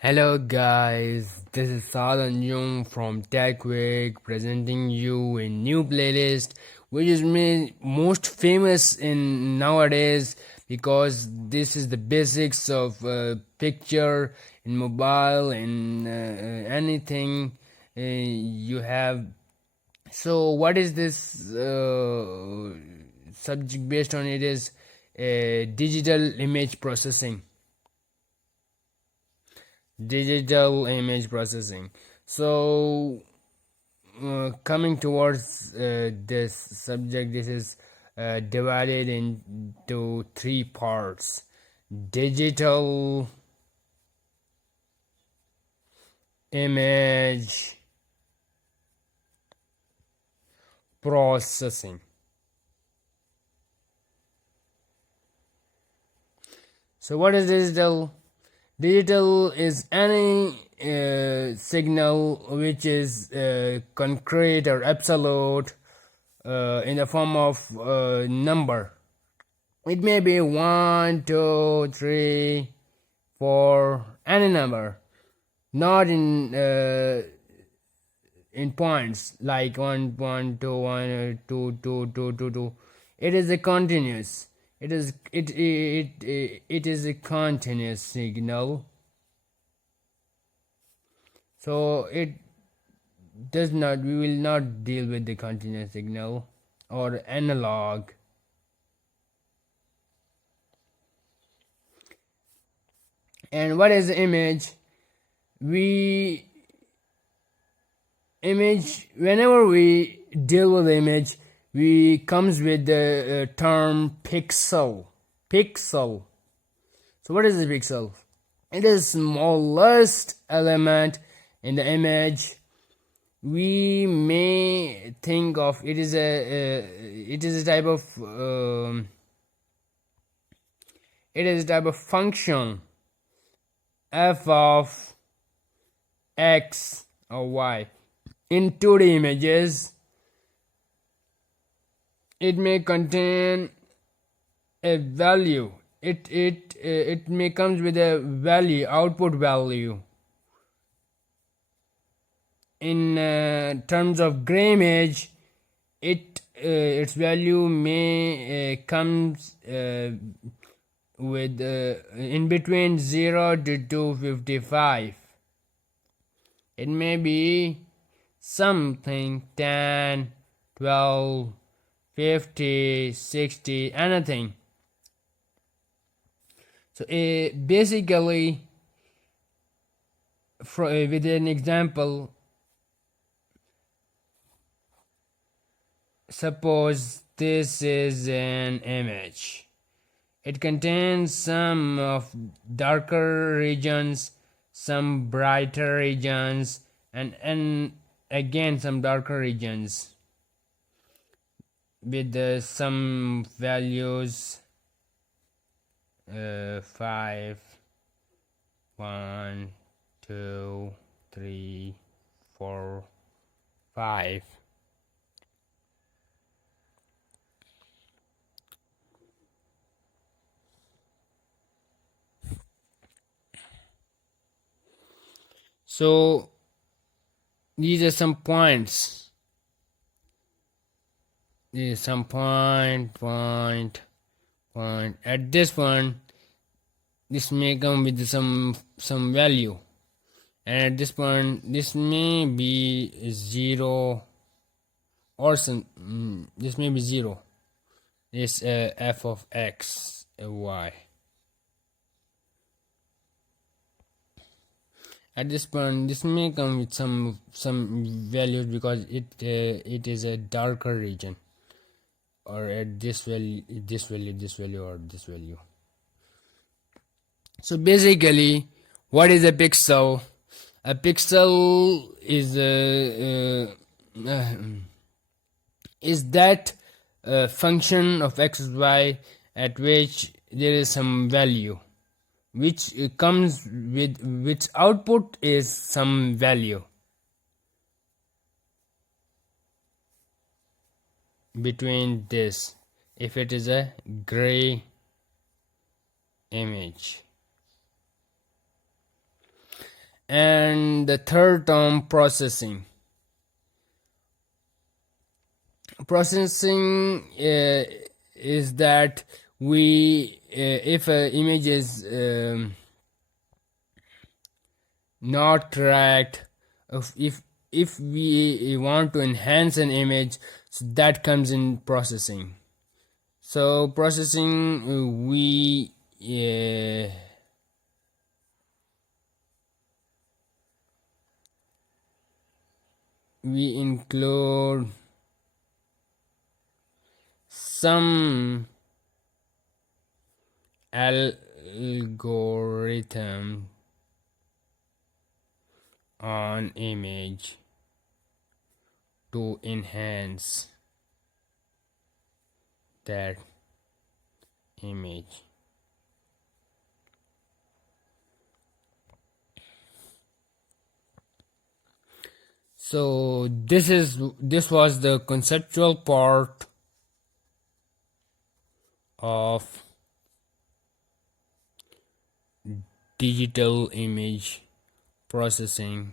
Hello guys, this is Sadan Jung from TechWig presenting you a new playlist which is most famous in nowadays because this is the basics of picture in mobile and anything you have. So what is this subject based on? It is digital image processing. Digital image processing. So coming towards this subject, this is divided into three parts: digital image processing. So what is digital? Digital is any signal which is concrete or absolute in the form of number. It may be 1, 2, 3, 4, any number, not in points like 1, 1, 2, 1, 2, 2, 2, 2, 2. It is a continuous. It is a continuous signal. So it does not. We will not deal with the continuous signal or analog. And what is the image? Whenever we deal with image, we comes with the term pixel. So what is the pixel? It is smallest element in the image. We may think of it is a type of function f of x or y. In 2D images, it may contain a value. It may comes with a value, output value. In terms of gray image, its value may comes with in between 0 to 255. It may be something 10, 12, 50, 60, anything. So basically, with an example, suppose this is an image. It contains some of darker regions, some brighter regions, and again some darker regions with some values 5, 1, 2, 3, 4, 5. So these are some points. These are some point. At this one, this may come with some value, and at this point, this may be 0 or this may be 0. This f of x y. At this point, this may come with some values because it is a darker region, or at this value, or this value. So basically, what is a pixel? A pixel is that function of x y at which there is some value, which comes with which output is some value between this, if it is a gray image. And the third term, processing. Processing is that we if an image is not correct, if we want to enhance an image, so that comes in processing. So processing, we include some algorithm on image to enhance that image. So this was the conceptual part of digital image processing.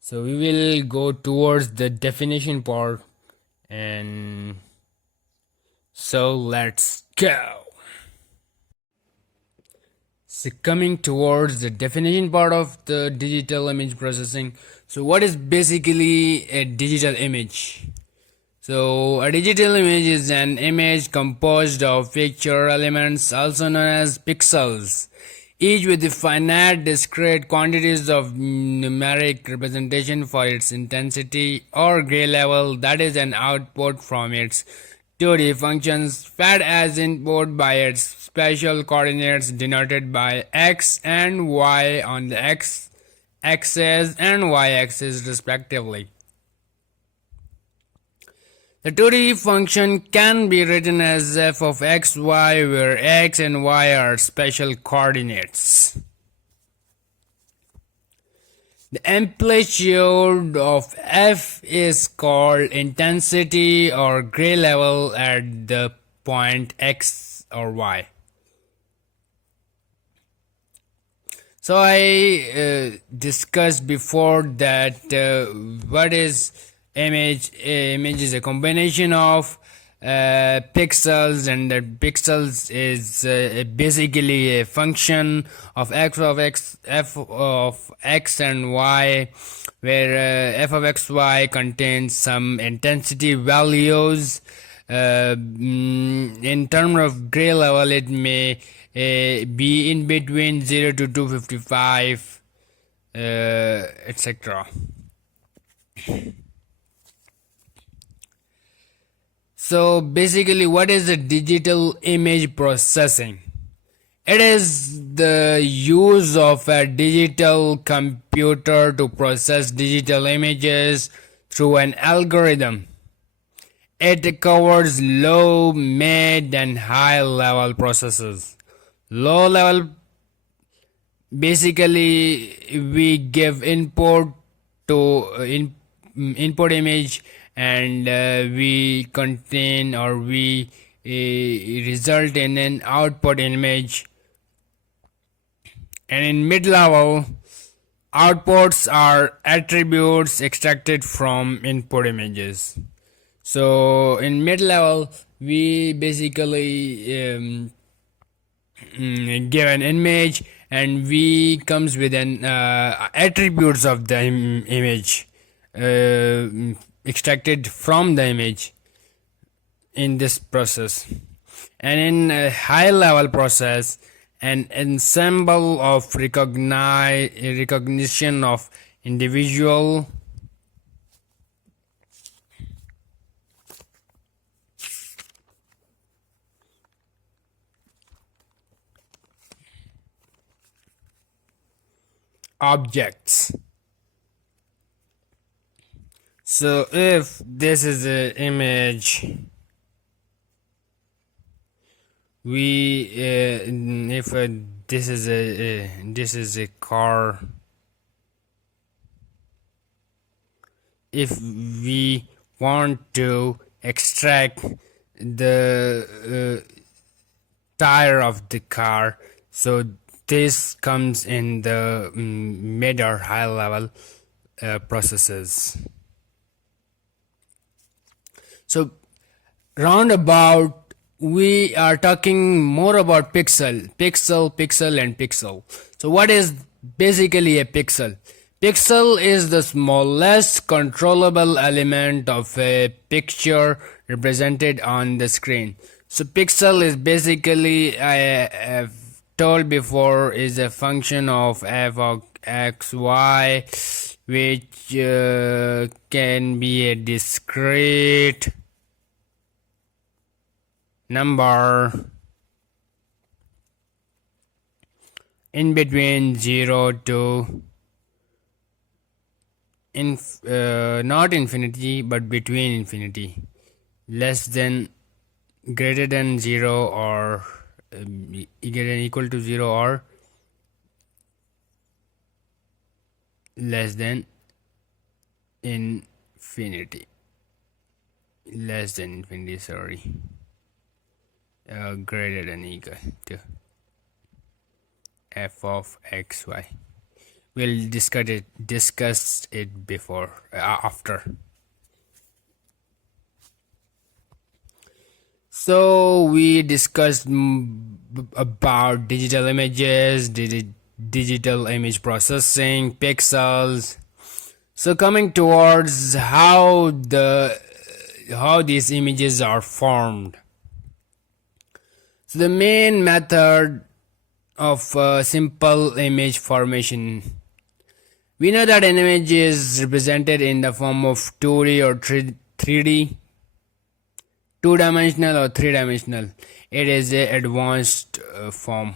So we will go towards the definition part, and so let's go. So coming towards the definition part of the digital image processing. So what is basically a digital image? So a digital image is an image composed of picture elements, also known as pixels, each with finite discrete quantities of numeric representation for its intensity or gray level, that is an output from its 2D functions fed as input by its spatial coordinates denoted by x and y on the x-axis and y-axis respectively. The 2D function can be written as f of x, y, where x and y are spatial coordinates. The amplitude of f is called intensity or gray level at the point x or y. So I discussed before that what is image. Image is a combination of pixels, and the pixels is basically a function of f of x and y, where f of x y contains some intensity values. In terms of gray level, it may be in between 0 to 255, etc. So basically, what is the digital image processing? It is the use of a digital computer to process digital images through an algorithm. It covers low, mid, and high level processes. Low level, basically we give input to input image, and we contain or we result in an output image. And in mid level, outputs are attributes extracted from input images. So in mid level, we basically give an image, and we comes with an attributes of the image extracted from the image in this process. And in a high level process, an ensemble of recognition of individual objects. So if this is an image, we if this is a car, if we want to extract the tire of the car, so this comes in the mid or high level processes. So roundabout, we are talking more about pixel and pixel. So what is basically a pixel? Pixel is the smallest controllable element of a picture represented on the screen. So pixel is basically, I have told before, is a function of f of x, y, which can be a discrete number in between 0 to not infinity, but between infinity, less than, greater than 0, or greater than equal to 0, or less than infinity, sorry, greater than equal to f of x, y. We'll discuss it before, after. So we discussed about digital images, digital image processing, pixels. So coming towards how these images are formed. So the main method of simple image formation. We know that an image is represented in the form of 2D or 3D, two-dimensional or three-dimensional. It is an advanced form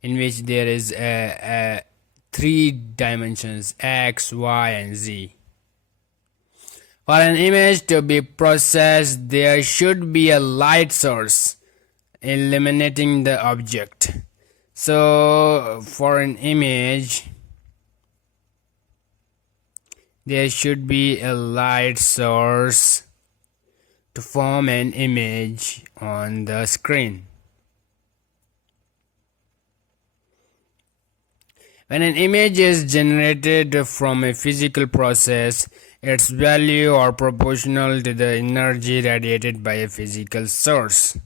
in which there is three dimensions, x, y, and z. For an image to be processed, there should be a light source illuminating the object. So for an image, there should be a light source to form an image on the screen. When an image is generated from a physical process, its value are proportional to the energy radiated by a physical source.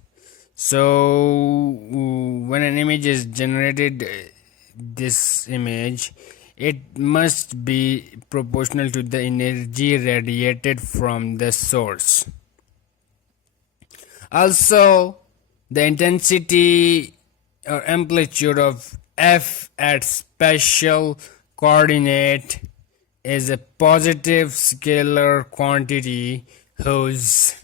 So when an image is generated, this image, it must be proportional to the energy radiated from the source. Also, the intensity or amplitude of f at spatial coordinate is a positive scalar quantity whose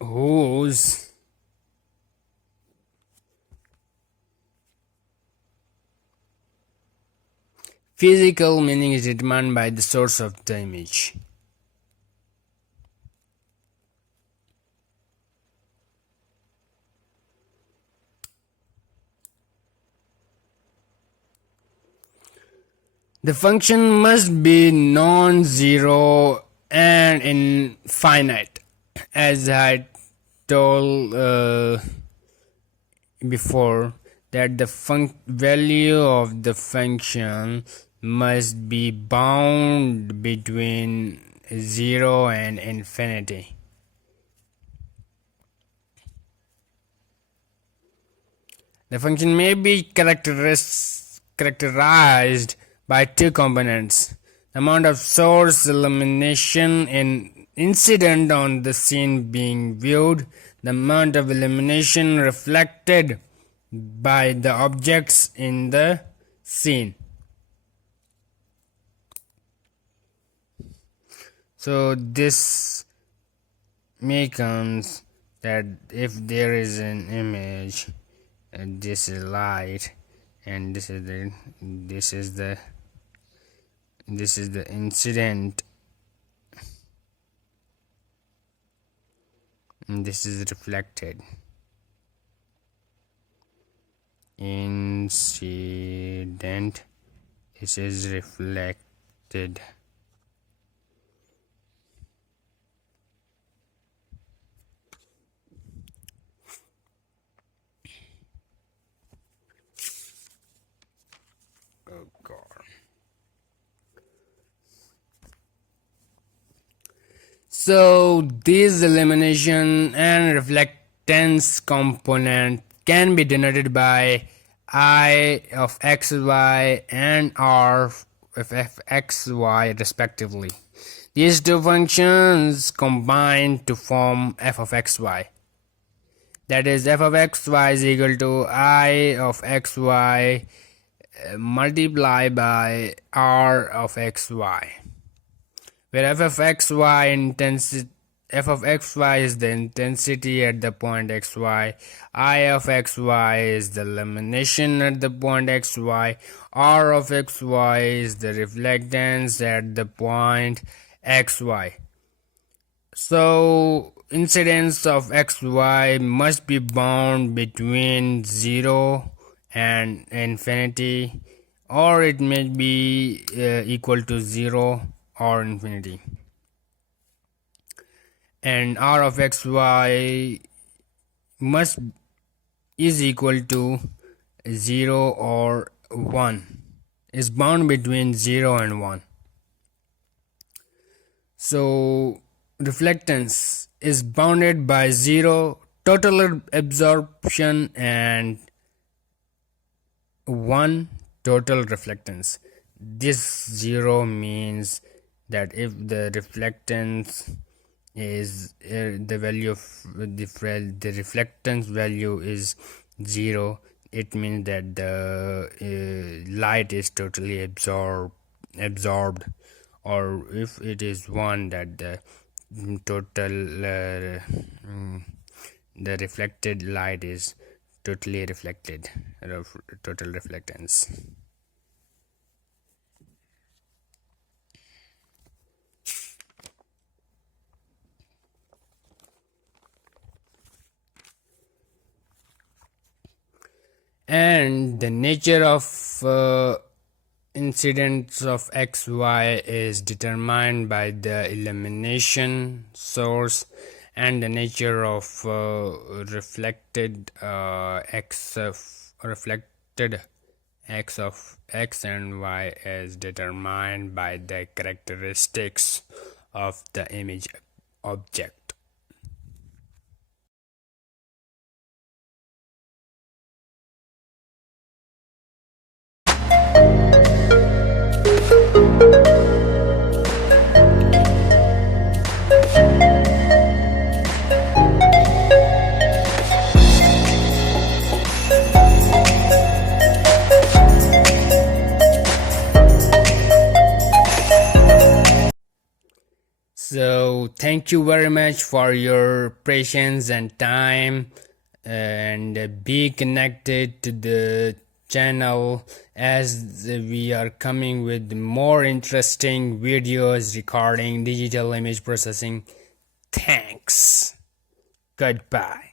whose physical meaning is determined by the source of the image. The function must be non-zero and infinite, as I told before, that the value of the function must be bound between 0 and infinity. The function may be characterized by two components: the amount of source illumination incident on the scene being viewed, the amount of illumination reflected by the objects in the scene. So this means that if there is an image, and this is light, and this is the incident, and this is reflected. Incident, this is reflected. reflected. Oh God. So these illumination and reflectance component can be denoted by I of xy and r of fxy respectively. These two functions combine to form f of xy. That is, f of xy is equal to I of xy multiplied by r of xy, where f of xy is the intensity at the point xy, I of xy is the illumination at the point xy, r of xy is the reflectance at the point xy. So incidence of xy must be bound between 0 and infinity, or it may be equal to 0 or infinity, and r of xy is equal to 0 or 1, is bound between 0 and 1. So reflectance is bounded by 0 total absorption and 1 total reflectance. This 0 means that if the reflectance is the value of the reflectance value is 0, it means that the light is totally absorbed, or if it is 1, that the total the reflected light is totally reflected, total reflectance. And the nature of incidence of xy is determined by the illumination source, and the nature of reflected x of x and y is determined by the characteristics of the image object. So thank you very much for your patience and time, and be connected to the channel as we are coming with more interesting videos regarding digital image processing. Thanks. Goodbye.